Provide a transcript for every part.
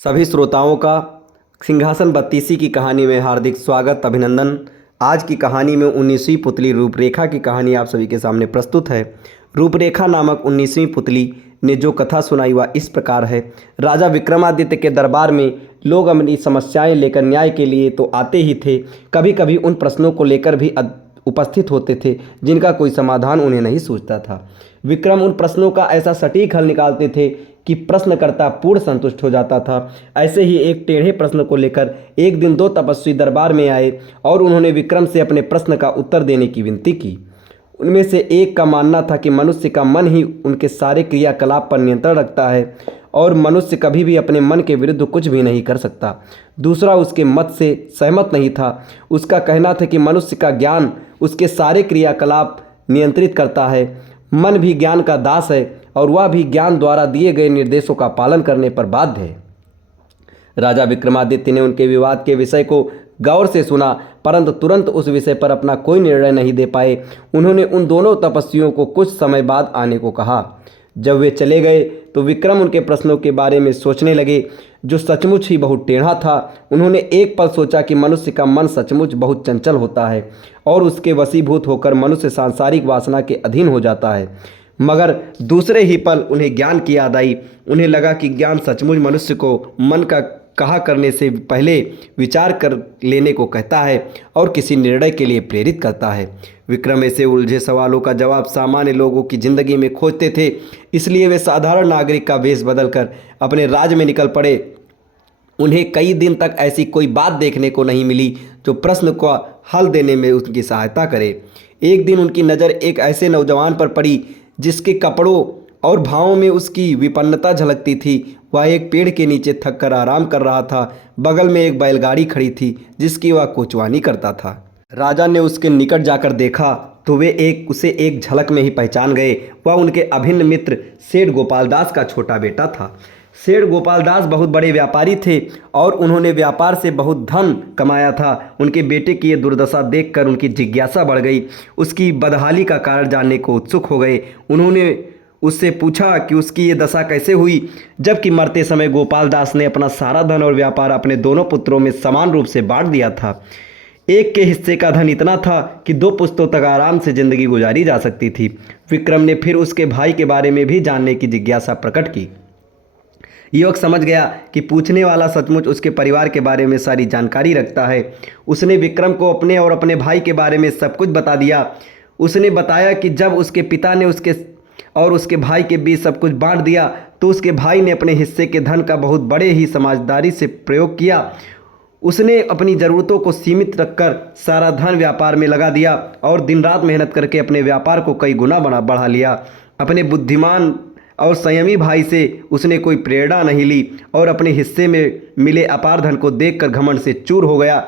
सभी श्रोताओं का सिंहासन बत्तीसी की कहानी में हार्दिक स्वागत अभिनंदन। आज की कहानी में 19वीं पुतली रूपरेखा की कहानी आप सभी के सामने प्रस्तुत है। रूपरेखा नामक 19वीं पुतली ने जो कथा सुनाई वह इस प्रकार है। राजा विक्रमादित्य के दरबार में लोग अपनी समस्याएं लेकर न्याय के लिए तो आते ही थे, कभी कभी उन प्रश्नों को लेकर भी उपस्थित होते थे जिनका कोई समाधान उन्हें नहीं सूझता था। विक्रम उन प्रश्नों का ऐसा सटीक हल निकालते थे कि प्रश्नकर्ता पूर्ण संतुष्ट हो जाता था। ऐसे ही एक टेढ़े प्रश्न को लेकर एक दिन दो तपस्वी दरबार में आए और उन्होंने विक्रम से अपने प्रश्न का उत्तर देने की विनती की। उनमें से एक का मानना था कि मनुष्य का मन ही उनके सारे क्रियाकलाप पर नियंत्रण रखता है और मनुष्य कभी भी अपने मन के विरुद्ध कुछ भी नहीं कर सकता। दूसरा उसके मत से सहमत नहीं था। उसका कहना था कि मनुष्य का ज्ञान उसके सारे क्रियाकलाप नियंत्रित करता है। मन भी ज्ञान का दास है और वह भी ज्ञान द्वारा दिए गए निर्देशों का पालन करने पर बाध्य है। राजा विक्रमादित्य ने उनके विवाद के विषय को गौर से सुना, परंतु तुरंत उस विषय पर अपना कोई निर्णय नहीं दे पाए। उन्होंने उन दोनों तपस्वियों को कुछ समय बाद आने को कहा। जब वे चले गए तो विक्रम उनके प्रश्नों के बारे में सोचने लगे, जो सचमुच ही बहुत टेढ़ा था। उन्होंने एक पल सोचा कि मनुष्य का मन सचमुच बहुत चंचल होता है और उसके वशीभूत होकर मनुष्य सांसारिक वासना के अधीन हो जाता है। मगर दूसरे ही पल उन्हें ज्ञान की याद आई। उन्हें लगा कि ज्ञान सचमुच मनुष्य को मन का कहा करने से पहले विचार कर लेने को कहता है और किसी निर्णय के लिए प्रेरित करता है। विक्रम ऐसे उलझे सवालों का जवाब सामान्य लोगों की जिंदगी में खोजते थे, इसलिए वे साधारण नागरिक का वेश बदलकर अपने राज्य में निकल पड़े। उन्हें कई दिन तक ऐसी कोई बात देखने को नहीं मिली जो प्रश्न को हल देने में उनकी सहायता करे। एक दिन उनकी नज़र एक ऐसे नौजवान पर पड़ी जिसके कपड़ों और भावों में उसकी विपन्नता झलकती थी। वह एक पेड़ के नीचे थक कर आराम कर रहा था। बगल में एक बैलगाड़ी खड़ी थी जिसकी वह कोचवानी करता था। राजा ने उसके निकट जाकर देखा तो वे उसे एक झलक में ही पहचान गए। वह उनके अभिन्न मित्र सेठ गोपालदास का छोटा बेटा था। सेठ गोपालदास बहुत बड़े व्यापारी थे और उन्होंने व्यापार से बहुत धन कमाया था। उनके बेटे की ये दुर्दशा देखकर उनकी जिज्ञासा बढ़ गई। उसकी बदहाली का कारण जानने को उत्सुक हो गए। उन्होंने उससे पूछा कि उसकी ये दशा कैसे हुई, जबकि मरते समय गोपालदास ने अपना सारा धन और व्यापार अपने दोनों पुत्रों में समान रूप से बांट दिया था। एक के हिस्से का धन इतना था कि 2 पुश्तों तक आराम से जिंदगी गुजारी जा सकती थी। विक्रम ने फिर उसके भाई के बारे में भी जानने की जिज्ञासा प्रकट की। युवक समझ गया कि पूछने वाला सचमुच उसके परिवार के बारे में सारी जानकारी रखता है। उसने विक्रम को अपने और अपने भाई के बारे में सब कुछ बता दिया। उसने बताया कि जब उसके पिता ने उसके भाई के बीच सब कुछ बांट दिया तो उसके भाई ने अपने हिस्से के धन का बहुत बड़े ही समझदारी से प्रयोग किया। उसने अपनी ज़रूरतों को सीमित रखकर सारा धन व्यापार में लगा दिया और दिन रात मेहनत करके अपने व्यापार को कई गुना बढ़ा लिया। अपने बुद्धिमान और संयमी भाई से उसने कोई प्रेरणा नहीं ली और अपने हिस्से में मिले अपार धन को देखकर घमंड से चूर हो गया।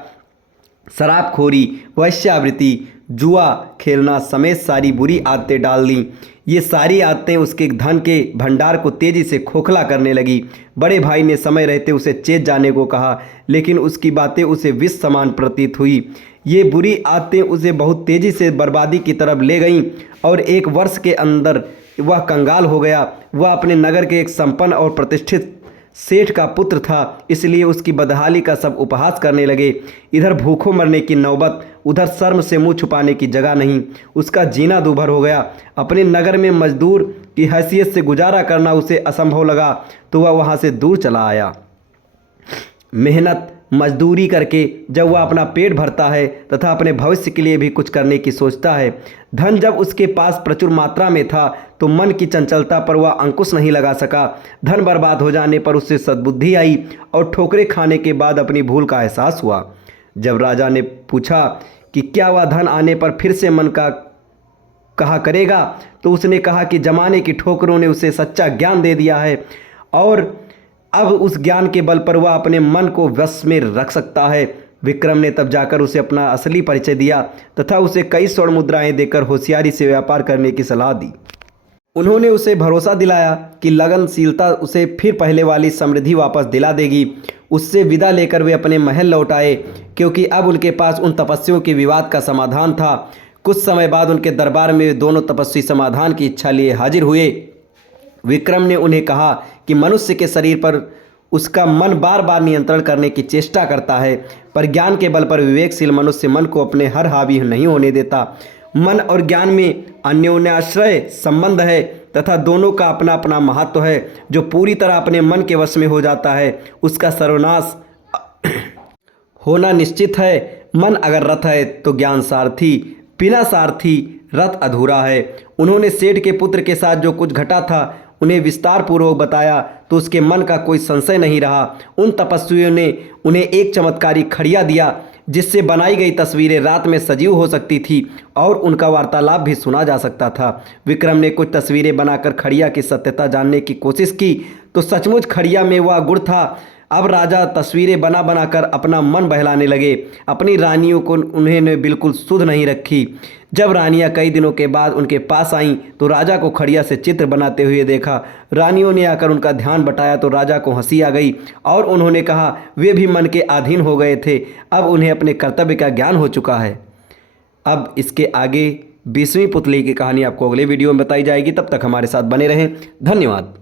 शराबखोरी, वैश्यावृत्ति, जुआ खेलना समेत सारी बुरी आदतें डाल दी। ये सारी आदतें उसके धन के भंडार को तेजी से खोखला करने लगी। बड़े भाई ने समय रहते उसे चेत जाने को कहा, लेकिन उसकी बातें उसे विष समान प्रतीत हुई। ये बुरी आदतें उसे बहुत तेजी से बर्बादी की तरफ ले गईं और 1 वर्ष के अंदर वह कंगाल हो गया। वह अपने नगर के एक संपन्न और प्रतिष्ठित सेठ का पुत्र था, इसलिए उसकी बदहाली का सब उपहास करने लगे। इधर भूखों मरने की नौबत, उधर शर्म से मुंह छुपाने की जगह नहीं। उसका जीना दूभर हो गया। अपने नगर में मजदूर की हैसियत से गुजारा करना उसे असंभव लगा तो वह वहाँ से दूर चला आया। मेहनत मजदूरी करके जब वह अपना पेट भरता है तथा अपने भविष्य के लिए भी कुछ करने की सोचता है। धन जब उसके पास प्रचुर मात्रा में था तो मन की चंचलता पर वह अंकुश नहीं लगा सका। धन बर्बाद हो जाने पर उससे सद्बुद्धि आई और ठोकरें खाने के बाद अपनी भूल का एहसास हुआ। जब राजा ने पूछा कि क्या वह धन आने पर फिर से मन का कहा करेगा तो उसने कहा कि जमाने की ठोकरों ने उसे सच्चा ज्ञान दे दिया है और अब उस ज्ञान के बल पर वह अपने मन को वश में रख सकता है। विक्रम ने तब जाकर उसे अपना असली परिचय दिया तथा उसे कई स्वर्ण मुद्राएं देकर होशियारी से व्यापार करने की सलाह दी। उन्होंने उसे भरोसा दिलाया कि लगनशीलता उसे फिर पहले वाली समृद्धि वापस दिला देगी। उससे विदा लेकर वे अपने महल लौट आए, क्योंकि अब उनके पास उन तपस्वियों के विवाद का समाधान था। कुछ समय बाद उनके दरबार में दोनों तपस्वी समाधान की इच्छा लिए हाजिर हुए। विक्रम ने उन्हें कहा कि मनुष्य के शरीर पर उसका मन बार बार नियंत्रण करने की चेष्टा करता है, पर ज्ञान के बल पर विवेकशील मनुष्य मन को अपने हर हावी नहीं होने देता। मन और ज्ञान में अन्योन्याश्रय संबंध है तथा दोनों का अपना अपना महत्व है। जो पूरी तरह अपने मन के वश में हो जाता है उसका सर्वनाश होना निश्चित है। मन अगर रथ है तो ज्ञान सारथी, बिना सारथी रथ अधूरा है। उन्होंने सेठ के पुत्र के साथ जो कुछ घटा था उन्हें विस्तार पूर्वक बताया तो उसके मन का कोई संशय नहीं रहा। उन तपस्वियों ने उन्हें एक चमत्कारी खड़िया दिया जिससे बनाई गई तस्वीरें रात में सजीव हो सकती थी और उनका वार्तालाप भी सुना जा सकता था। विक्रम ने कुछ तस्वीरें बनाकर खड़िया की सत्यता जानने की कोशिश की तो सचमुच खड़िया में वह गुण था। अब राजा तस्वीरें बना बनाकर अपना मन बहलाने लगे। अपनी रानियों को उन्होंने बिल्कुल सुध नहीं रखी। जब रानियां कई दिनों के बाद उनके पास आईं तो राजा को खड़िया से चित्र बनाते हुए देखा। रानियों ने आकर उनका ध्यान बटाया तो राजा को हंसी आ गई और उन्होंने कहा वे भी मन के अधीन हो गए थे, अब उन्हें अपने कर्तव्य का ज्ञान हो चुका है। अब इसके आगे 20वीं पुतली की कहानी आपको अगले वीडियो में बताई जाएगी। तब तक हमारे साथ बने रहें। धन्यवाद।